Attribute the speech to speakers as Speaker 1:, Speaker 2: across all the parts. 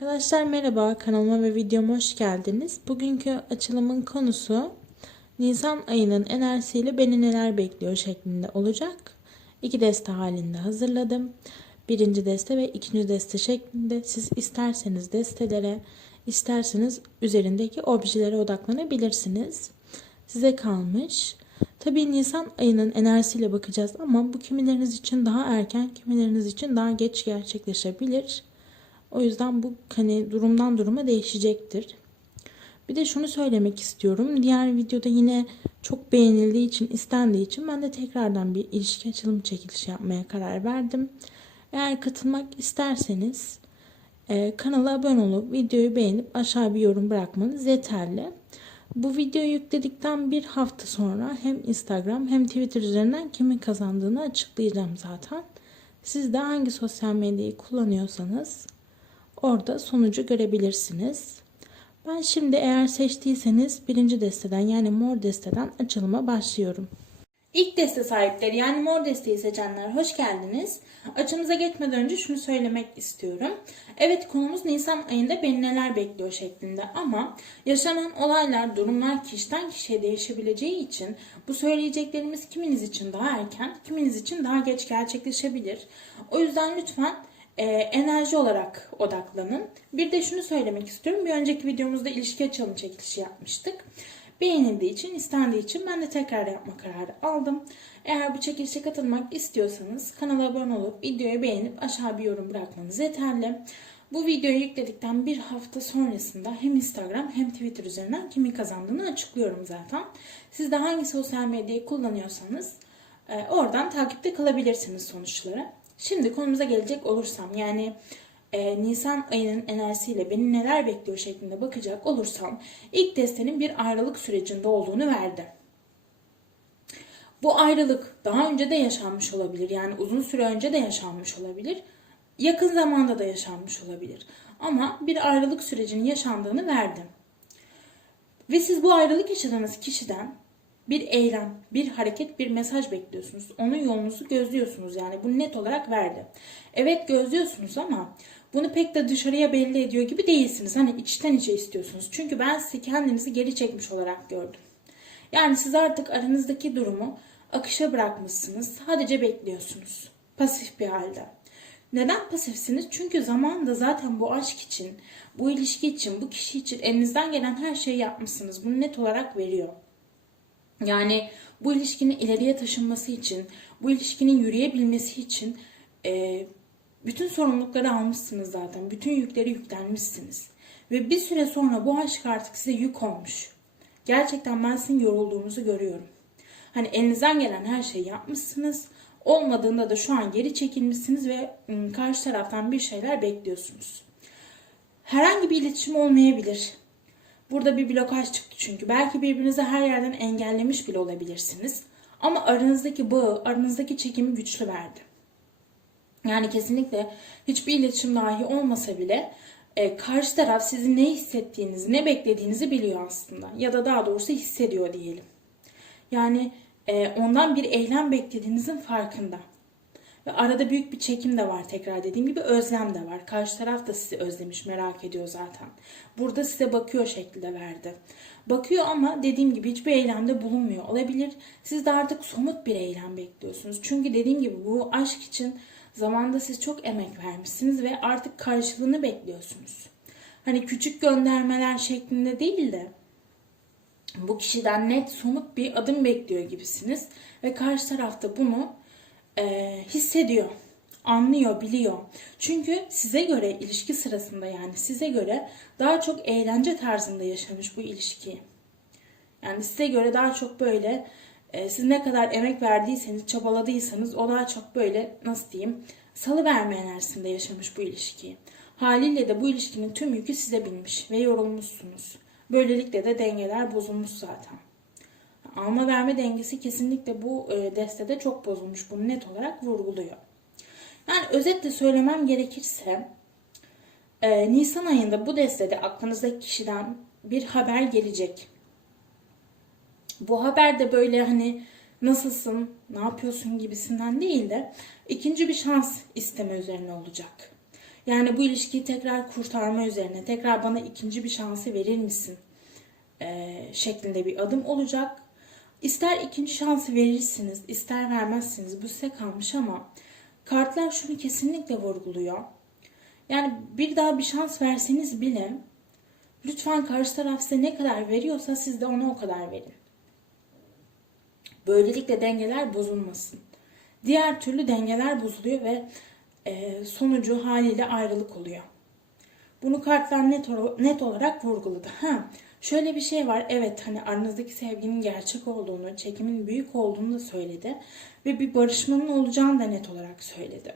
Speaker 1: Arkadaşlar merhaba kanalıma ve videoma hoş geldiniz. Bugünkü açılımın konusu Nisan ayının enerjisiyle beni neler bekliyor şeklinde olacak. İki deste halinde hazırladım. Birinci deste ve ikinci deste şeklinde siz isterseniz destelere, isterseniz üzerindeki objelere odaklanabilirsiniz. Size kalmış. Tabii Nisan ayının enerjisiyle bakacağız ama bu kimileriniz için daha erken, kimileriniz için daha geç gerçekleşebilir. O yüzden bu hani durumdan duruma değişecektir. Bir de şunu söylemek istiyorum. Diğer videoda yine çok beğenildiği için, istendiği için ben de tekrardan bir ilişki açılım çekilişi yapmaya karar verdim. Eğer katılmak isterseniz e, kanala abone olup videoyu beğenip aşağı bir yorum bırakmanız yeterli. Bu videoyu yükledikten bir hafta sonra hem Instagram hem Twitter üzerinden kimin kazandığını açıklayacağım zaten. Siz de hangi sosyal medyayı kullanıyorsanız orada sonucu görebilirsiniz. Ben şimdi eğer seçtiyseniz birinci desteden yani mor desteden açılıma başlıyorum. İlk deste sahipleri yani mor desteği seçenler hoş geldiniz. Açımıza geçmeden önce şunu söylemek istiyorum. Evet konumuz Nisan ayında beni neler bekliyor şeklinde ama yaşanan olaylar, durumlar kişiden kişiye değişebileceği için bu söyleyeceklerimiz kiminiz için daha erken, kiminiz için daha geç gerçekleşebilir. O yüzden lütfen e, enerji olarak odaklanın. Bir de şunu söylemek istiyorum. Bir önceki videomuzda ilişki açılım çekilişi yapmıştık. Beğenildiği için, istendiği için ben de tekrar yapma kararı aldım. Eğer bu çekilişe katılmak istiyorsanız kanala abone olup videoyu beğenip aşağı bir yorum bırakmanız yeterli. Bu videoyu yükledikten bir hafta sonrasında hem Instagram hem Twitter üzerinden kimin kazandığını açıklıyorum zaten. Siz de hangi sosyal medyayı kullanıyorsanız e, oradan takipte kalabilirsiniz sonuçları. Şimdi konumuza gelecek olursam yani e, Nisan ayının enerjisiyle beni neler bekliyor şeklinde bakacak olursam ilk destenin bir ayrılık sürecinde olduğunu verdi. Bu ayrılık daha önce de yaşanmış olabilir. Yani uzun süre önce de yaşanmış olabilir. Yakın zamanda da yaşanmış olabilir. Ama bir ayrılık sürecinin yaşandığını verdi. Ve siz bu ayrılık yaşadığınız kişiden bir eylem, bir hareket, bir mesaj bekliyorsunuz. Onun yolunuzu gözlüyorsunuz yani bu net olarak verdi. Evet gözlüyorsunuz ama bunu pek de dışarıya belli ediyor gibi değilsiniz. Hani içten içe istiyorsunuz. Çünkü ben sizi kendinizi geri çekmiş olarak gördüm. Yani siz artık aranızdaki durumu akışa bırakmışsınız. Sadece bekliyorsunuz. Pasif bir halde. Neden pasifsiniz? Çünkü zamanında zaten bu aşk için, bu ilişki için, bu kişi için elinizden gelen her şeyi yapmışsınız. Bunu net olarak veriyor. Yani bu ilişkinin ileriye taşınması için, bu ilişkinin yürüyebilmesi için e, bütün sorumlulukları almışsınız zaten. Bütün yükleri yüklenmişsiniz. Ve bir süre sonra bu aşk artık size yük olmuş. Gerçekten ben sizin yorulduğunuzu görüyorum. Hani elinizden gelen her şeyi yapmışsınız. Olmadığında da şu an geri çekilmişsiniz ve ım, karşı taraftan bir şeyler bekliyorsunuz. Herhangi bir iletişim olmayabilir. Burada bir blokaj çıktı çünkü. Belki birbirinizi her yerden engellemiş bile olabilirsiniz. Ama aranızdaki bağı, aranızdaki çekimi güçlü verdi. Yani kesinlikle hiçbir iletişim dahi olmasa bile e, karşı taraf sizin ne hissettiğinizi, ne beklediğinizi biliyor aslında. Ya da daha doğrusu hissediyor diyelim. Yani e, ondan bir eylem beklediğinizin farkında. Arada büyük bir çekim de var tekrar dediğim gibi özlem de var. Karşı taraf da sizi özlemiş merak ediyor zaten. Burada size bakıyor şekilde verdi. Bakıyor ama dediğim gibi hiçbir eylemde bulunmuyor olabilir. Siz de artık somut bir eylem bekliyorsunuz. Çünkü dediğim gibi bu aşk için zamanda siz çok emek vermişsiniz ve artık karşılığını bekliyorsunuz. Hani küçük göndermeler şeklinde değil de bu kişiden net somut bir adım bekliyor gibisiniz ve karşı tarafta bunu e, hissediyor, anlıyor, biliyor. Çünkü size göre ilişki sırasında yani size göre daha çok eğlence tarzında yaşamış bu ilişkiyi. Yani size göre daha çok böyle e, siz ne kadar emek verdiyseniz, çabaladıysanız o daha çok böyle nasıl diyeyim salı verme enerjisinde yaşamış bu ilişkiyi. Haliyle de bu ilişkinin tüm yükü size binmiş ve yorulmuşsunuz. Böylelikle de dengeler bozulmuş zaten. Alma verme dengesi kesinlikle bu e, destede çok bozulmuş. Bunu net olarak vurguluyor. Yani özetle söylemem gerekirse e, Nisan ayında bu destede aklınızdaki kişiden bir haber gelecek. Bu haber de böyle hani nasılsın, ne yapıyorsun gibisinden değil de ikinci bir şans isteme üzerine olacak. Yani bu ilişkiyi tekrar kurtarma üzerine, tekrar bana ikinci bir şansı verir misin? Ee, şeklinde bir adım olacak. İster ikinci şansı verirsiniz, ister vermezsiniz. Bu size kalmış ama kartlar şunu kesinlikle vurguluyor. Yani bir daha bir şans verseniz bile lütfen karşı taraf size ne kadar veriyorsa siz de ona o kadar verin. Böylelikle dengeler bozulmasın. Diğer türlü dengeler bozuluyor ve e, sonucu haliyle ayrılık oluyor. Bunu kartlar net, olarak vurguladı. Ha, şöyle bir şey var. Evet hani aranızdaki sevginin gerçek olduğunu, çekimin büyük olduğunu da söyledi. Ve bir barışmanın olacağını da net olarak söyledi.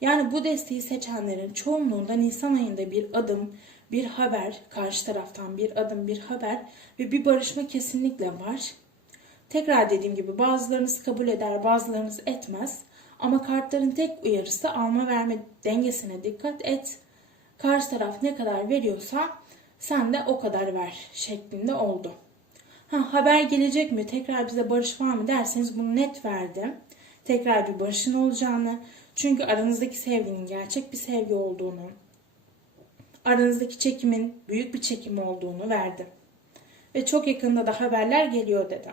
Speaker 1: Yani bu desteği seçenlerin çoğunluğunda Nisan ayında bir adım, bir haber, karşı taraftan bir adım, bir haber ve bir barışma kesinlikle var. Tekrar dediğim gibi bazılarınız kabul eder, bazılarınız etmez. Ama kartların tek uyarısı alma verme dengesine dikkat et. Karşı taraf ne kadar veriyorsa sen de o kadar ver şeklinde oldu. Ha, haber gelecek mi? Tekrar bize barış var mı derseniz bunu net verdim. Tekrar bir barışın olacağını. Çünkü aranızdaki sevginin gerçek bir sevgi olduğunu, aranızdaki çekimin büyük bir çekim olduğunu verdim. Ve çok yakında da haberler geliyor dedim.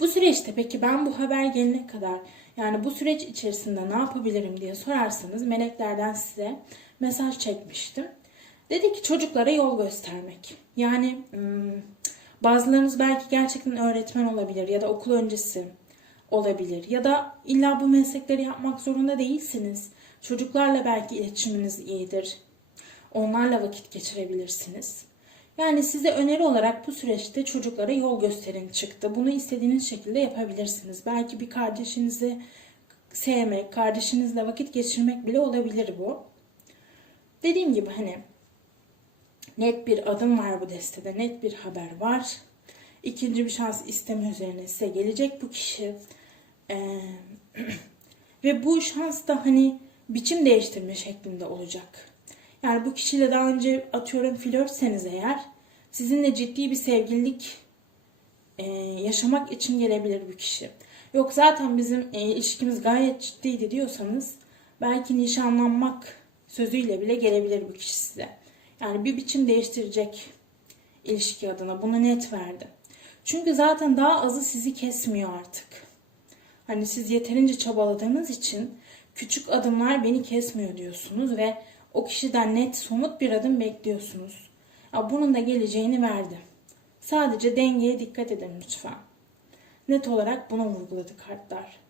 Speaker 1: Bu süreçte peki ben bu haber gelene kadar yani bu süreç içerisinde ne yapabilirim diye sorarsanız meleklerden size mesaj çekmiştim. Dedi ki çocuklara yol göstermek. Yani bazılarınız belki gerçekten öğretmen olabilir ya da okul öncesi olabilir ya da illa bu meslekleri yapmak zorunda değilsiniz. Çocuklarla belki iletişiminiz iyidir. Onlarla vakit geçirebilirsiniz. Yani size öneri olarak bu süreçte çocuklara yol gösterin çıktı. Bunu istediğiniz şekilde yapabilirsiniz. Belki bir kardeşinizi sevmek, kardeşinizle vakit geçirmek bile olabilir bu. Dediğim gibi hani net bir adım var bu destede, net bir haber var. İkinci bir şans isteme üzerine size gelecek bu kişi. Ee, ve bu şans da hani biçim değiştirme şeklinde olacak. Yani bu kişiyle daha önce atıyorum flörtseniz eğer sizinle ciddi bir sevgililik e, yaşamak için gelebilir bu kişi. Yok zaten bizim e, ilişkimiz gayet ciddiydi diyorsanız belki nişanlanmak sözüyle bile gelebilir bu kişi size. Yani bir biçim değiştirecek ilişki adına bunu net verdi. Çünkü zaten daha azı sizi kesmiyor artık. Hani siz yeterince çabaladığınız için küçük adımlar beni kesmiyor diyorsunuz ve o kişiden net somut bir adım bekliyorsunuz. Ya bunun da geleceğini verdi. Sadece dengeye dikkat edin lütfen. Net olarak bunu vurguladı kartlar.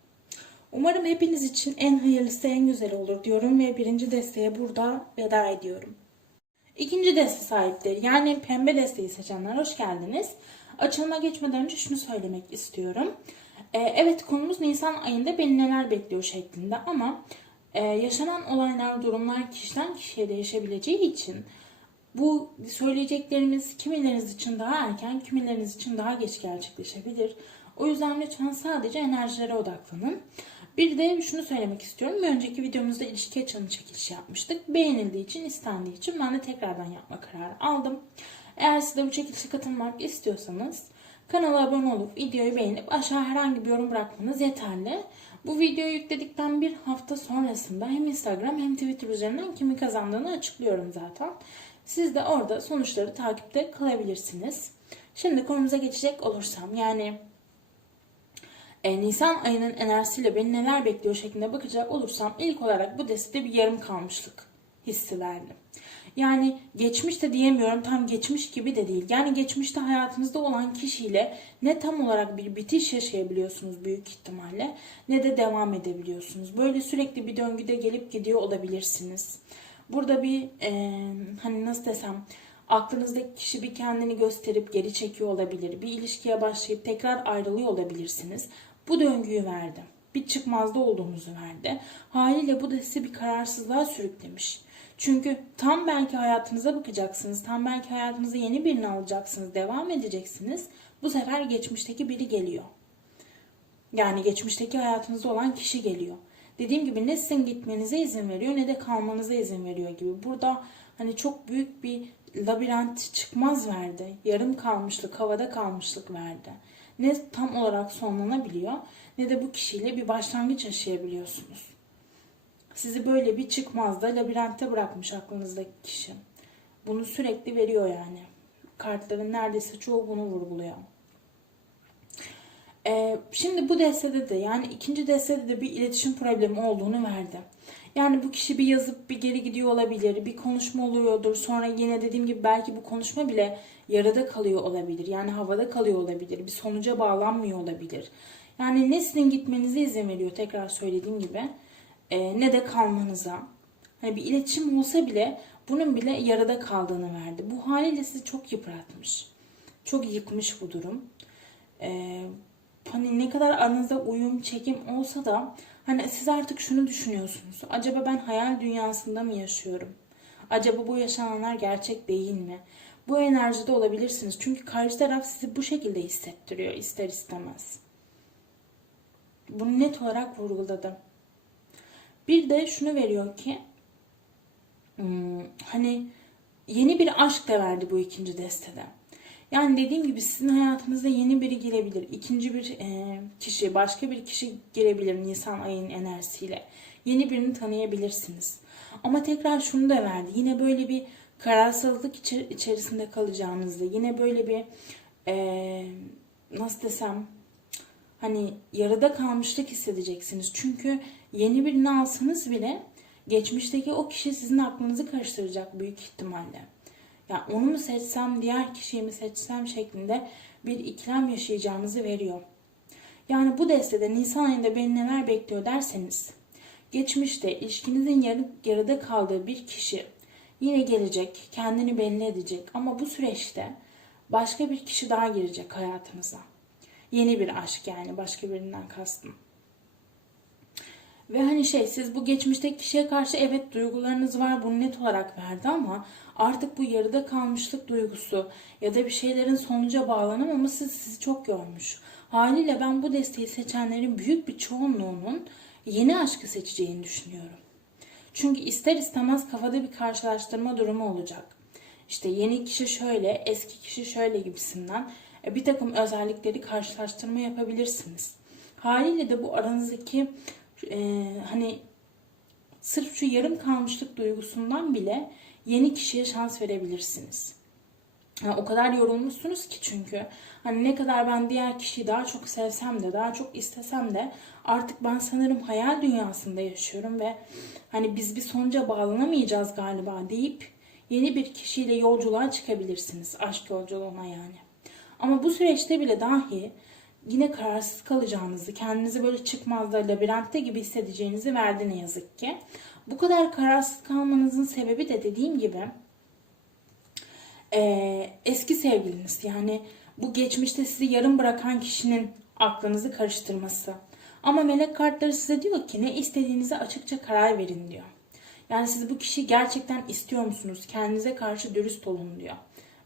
Speaker 1: Umarım hepiniz için en hayırlısı en güzel olur diyorum ve birinci desteğe burada veda ediyorum. İkinci deste sahipleri yani pembe desteği seçenler hoş geldiniz. Açılıma geçmeden önce şunu söylemek istiyorum. Ee, evet konumuz Nisan ayında beni neler bekliyor şeklinde ama e, yaşanan olaylar, durumlar kişiden kişiye değişebileceği için bu söyleyeceklerimiz kimileriniz için daha erken, kimileriniz için daha geç gerçekleşebilir. O yüzden lütfen sadece enerjilere odaklanın. Bir de şunu söylemek istiyorum. Önceki videomuzda ilişki açılımı çekilişi yapmıştık. Beğenildiği için, istendiği için ben de tekrardan yapma kararı aldım. Eğer siz de bu çekilişe katılmak istiyorsanız kanala abone olup videoyu beğenip aşağı herhangi bir yorum bırakmanız yeterli. Bu videoyu yükledikten bir hafta sonrasında hem Instagram hem Twitter üzerinden kimi kazandığını açıklıyorum zaten. Siz de orada sonuçları takipte kalabilirsiniz. Şimdi konumuza geçecek olursam yani e, Nisan ayının enerjisiyle beni neler bekliyor şeklinde bakacak olursam ilk olarak bu destede bir yarım kalmışlık hissi verdim. Yani geçmiş de diyemiyorum tam geçmiş gibi de değil. Yani geçmişte hayatınızda olan kişiyle ne tam olarak bir bitiş yaşayabiliyorsunuz büyük ihtimalle ne de devam edebiliyorsunuz. Böyle sürekli bir döngüde gelip gidiyor olabilirsiniz. Burada bir e, hani nasıl desem aklınızdaki kişi bir kendini gösterip geri çekiyor olabilir. Bir ilişkiye başlayıp tekrar ayrılıyor olabilirsiniz. Bu döngüyü verdi. Bir çıkmazda olduğunuzu verdi. Haliyle bu da sizi bir kararsızlığa sürüklemiş. Çünkü tam belki hayatınıza bakacaksınız. Tam belki hayatınıza yeni birini alacaksınız. Devam edeceksiniz. Bu sefer geçmişteki biri geliyor. Yani geçmişteki hayatınızda olan kişi geliyor. Dediğim gibi ne sizin gitmenize izin veriyor ne de kalmanıza izin veriyor gibi. Burada hani çok büyük bir labirent çıkmaz verdi. Yarım kalmışlık, havada kalmışlık verdi. Ne tam olarak sonlanabiliyor ne de bu kişiyle bir başlangıç yaşayabiliyorsunuz. sizi böyle bir çıkmazda labirentte bırakmış aklınızdaki kişi. Bunu sürekli veriyor yani. Kartların neredeyse çoğu bunu vurguluyor. Ee, şimdi bu destede de yani ikinci destede de bir iletişim problemi olduğunu verdi. Yani bu kişi bir yazıp bir geri gidiyor olabilir. Bir konuşma oluyordur. Sonra yine dediğim gibi belki bu konuşma bile yarıda kalıyor olabilir. Yani havada kalıyor olabilir. Bir sonuca bağlanmıyor olabilir. Yani ne sizin gitmenize izin veriyor tekrar söylediğim gibi. e, ne de kalmanıza. Hani bir iletişim olsa bile bunun bile yarıda kaldığını verdi. Bu haliyle sizi çok yıpratmış. Çok yıkmış bu durum. Ee, hani ne kadar aranızda uyum, çekim olsa da hani siz artık şunu düşünüyorsunuz. Acaba ben hayal dünyasında mı yaşıyorum? Acaba bu yaşananlar gerçek değil mi? Bu enerjide olabilirsiniz. Çünkü karşı taraf sizi bu şekilde hissettiriyor ister istemez. Bunu net olarak vurguladım. Bir de şunu veriyor ki hmm, hani yeni bir aşk da verdi bu ikinci destede. Yani dediğim gibi sizin hayatınıza yeni biri girebilir. İkinci bir e, kişi, başka bir kişi girebilir Nisan ayının enerjisiyle. Yeni birini tanıyabilirsiniz. Ama tekrar şunu da verdi. Yine böyle bir kararsızlık içer- içerisinde kalacağınızı, yine böyle bir e, nasıl desem hani yarıda kalmışlık hissedeceksiniz. Çünkü yeni birini alsanız bile geçmişteki o kişi sizin aklınızı karıştıracak büyük ihtimalle. Ya onu mu seçsem, diğer kişiyi mi seçsem şeklinde bir ikilem yaşayacağınızı veriyor. Yani bu destede Nisan ayında beni neler bekliyor derseniz, geçmişte ilişkinizin yarı, yarıda kaldığı bir kişi yine gelecek, kendini belli edecek ama bu süreçte başka bir kişi daha girecek hayatınıza. Yeni bir aşk yani başka birinden kastım. Ve hani şey siz bu geçmişteki kişiye karşı evet duygularınız var bunu net olarak verdi ama artık bu yarıda kalmışlık duygusu ya da bir şeylerin sonuca bağlanamaması sizi çok yormuş. Haliyle ben bu desteği seçenlerin büyük bir çoğunluğunun yeni aşkı seçeceğini düşünüyorum. Çünkü ister istemez kafada bir karşılaştırma durumu olacak. İşte yeni kişi şöyle, eski kişi şöyle gibisinden e, bir takım özellikleri karşılaştırma yapabilirsiniz. Haliyle de bu aranızdaki e, hani sırf şu yarım kalmışlık duygusundan bile yeni kişiye şans verebilirsiniz. Yani o kadar yorulmuşsunuz ki çünkü hani ne kadar ben diğer kişiyi daha çok sevsem de daha çok istesem de artık ben sanırım hayal dünyasında yaşıyorum ve hani biz bir sonuca bağlanamayacağız galiba deyip yeni bir kişiyle yolculuğa çıkabilirsiniz. Aşk yolculuğuna yani. Ama bu süreçte bile dahi yine kararsız kalacağınızı, kendinizi böyle çıkmazda, labirentte gibi hissedeceğinizi verdi ne yazık ki. Bu kadar kararsız kalmanızın sebebi de dediğim gibi e, eski sevgiliniz. Yani bu geçmişte sizi yarım bırakan kişinin aklınızı karıştırması. Ama melek kartları size diyor ki ne istediğinize açıkça karar verin diyor. Yani siz bu kişiyi gerçekten istiyor musunuz? Kendinize karşı dürüst olun diyor.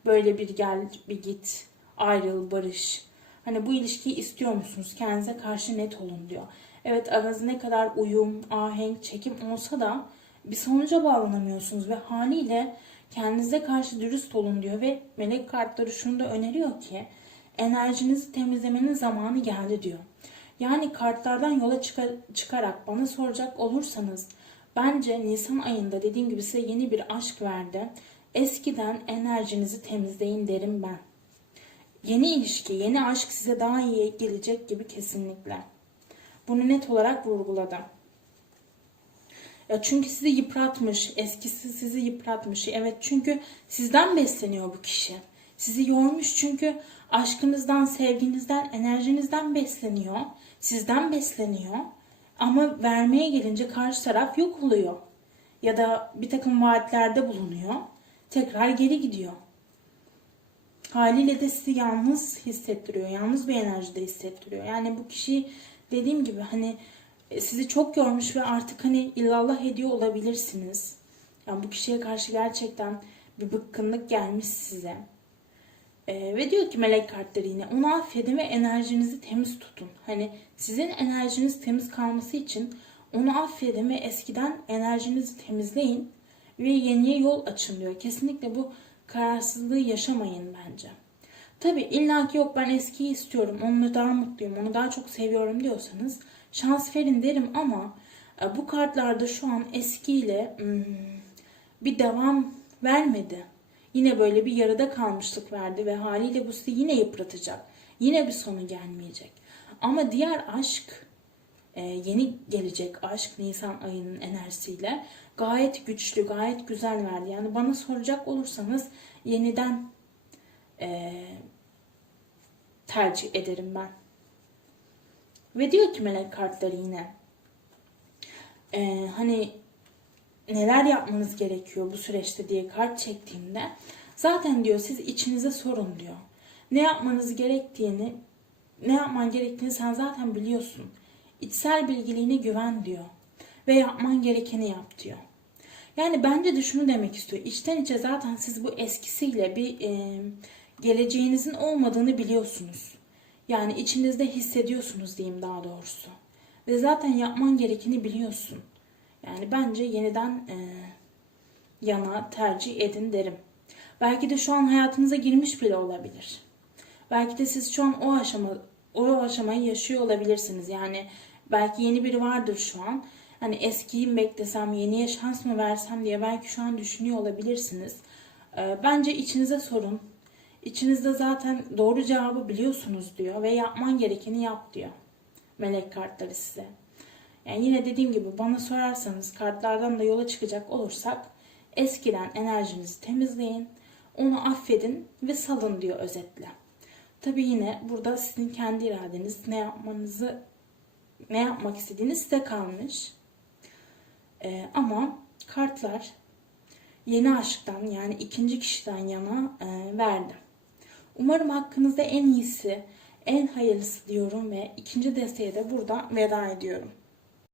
Speaker 1: Böyle bir gel, bir git, ayrıl, barış. Hani bu ilişkiyi istiyor musunuz? Kendinize karşı net olun diyor. Evet aranızda ne kadar uyum, ahenk, çekim olsa da bir sonuca bağlanamıyorsunuz ve haliyle kendinize karşı dürüst olun diyor ve melek kartları şunu da öneriyor ki enerjinizi temizlemenin zamanı geldi diyor. Yani kartlardan yola çıka- çıkarak bana soracak olursanız bence Nisan ayında dediğim gibi size yeni bir aşk verdi. Eskiden enerjinizi temizleyin derim ben. Yeni ilişki, yeni aşk size daha iyi gelecek gibi kesinlikle. Bunu net olarak vurguladı. Ya çünkü sizi yıpratmış, eskisi sizi yıpratmış. Evet çünkü sizden besleniyor bu kişi. Sizi yormuş çünkü aşkınızdan, sevginizden, enerjinizden besleniyor. Sizden besleniyor. Ama vermeye gelince karşı taraf yok oluyor. Ya da bir takım vaatlerde bulunuyor. Tekrar geri gidiyor. Haliyle de sizi yalnız hissettiriyor. Yalnız bir enerjide hissettiriyor. Yani bu kişi dediğim gibi hani e, sizi çok yormuş ve artık hani illallah ediyor olabilirsiniz. Yani bu kişiye karşı gerçekten bir bıkkınlık gelmiş size. Ee, ve diyor ki melek kartları yine onu affedin ve enerjinizi temiz tutun. Hani sizin enerjiniz temiz kalması için onu affedin ve eskiden enerjinizi temizleyin ve yeniye yol açın diyor. Kesinlikle bu kararsızlığı yaşamayın bence. Tabi illaki yok ben eskiyi istiyorum, onunla daha mutluyum, onu daha çok seviyorum diyorsanız şans verin derim ama E, Bu kartlarda şu an eskiyle hmm, bir devam vermedi. Yine böyle bir yarıda kalmışlık verdi ve haliyle bu sizi yine yıpratacak. Yine bir sonu gelmeyecek. Ama diğer aşk e, yeni gelecek aşk Nisan ayının enerjisiyle gayet güçlü, gayet güzel verdi. Yani bana soracak olursanız yeniden e, tercih ederim ben. Ve diyor ki melek kartları yine e, hani neler yapmanız gerekiyor bu süreçte diye kart çektiğimde zaten diyor siz içinize sorun diyor. Ne yapmanız gerektiğini ne yapman gerektiğini sen zaten biliyorsun. İçsel bilgiliğine güven diyor. Ve yapman gerekeni yap diyor. Yani bence de şunu demek istiyor. İçten içe zaten siz bu eskisiyle bir e, geleceğinizin olmadığını biliyorsunuz. Yani içinizde hissediyorsunuz diyeyim daha doğrusu. Ve zaten yapman gerekeni biliyorsun. Yani bence yeniden e, yana tercih edin derim. Belki de şu an hayatınıza girmiş bile olabilir. Belki de siz şu an o aşama o aşamayı yaşıyor olabilirsiniz. Yani belki yeni biri vardır şu an. Hani eskiyi mi beklesem, yeniye şans mı versem diye belki şu an düşünüyor olabilirsiniz. Ee, bence içinize sorun. İçinizde zaten doğru cevabı biliyorsunuz diyor ve yapman gerekeni yap diyor. Melek kartları size. Yani yine dediğim gibi bana sorarsanız kartlardan da yola çıkacak olursak eskiden enerjinizi temizleyin, onu affedin ve salın diyor özetle. Tabi yine burada sizin kendi iradeniz ne yapmanızı ne yapmak istediğiniz size kalmış. Ee, ama kartlar yeni aşktan yani ikinci kişiden yana e, verdi. Umarım hakkınızda en iyisi, en hayırlısı diyorum ve ikinci desteğe de burada veda ediyorum.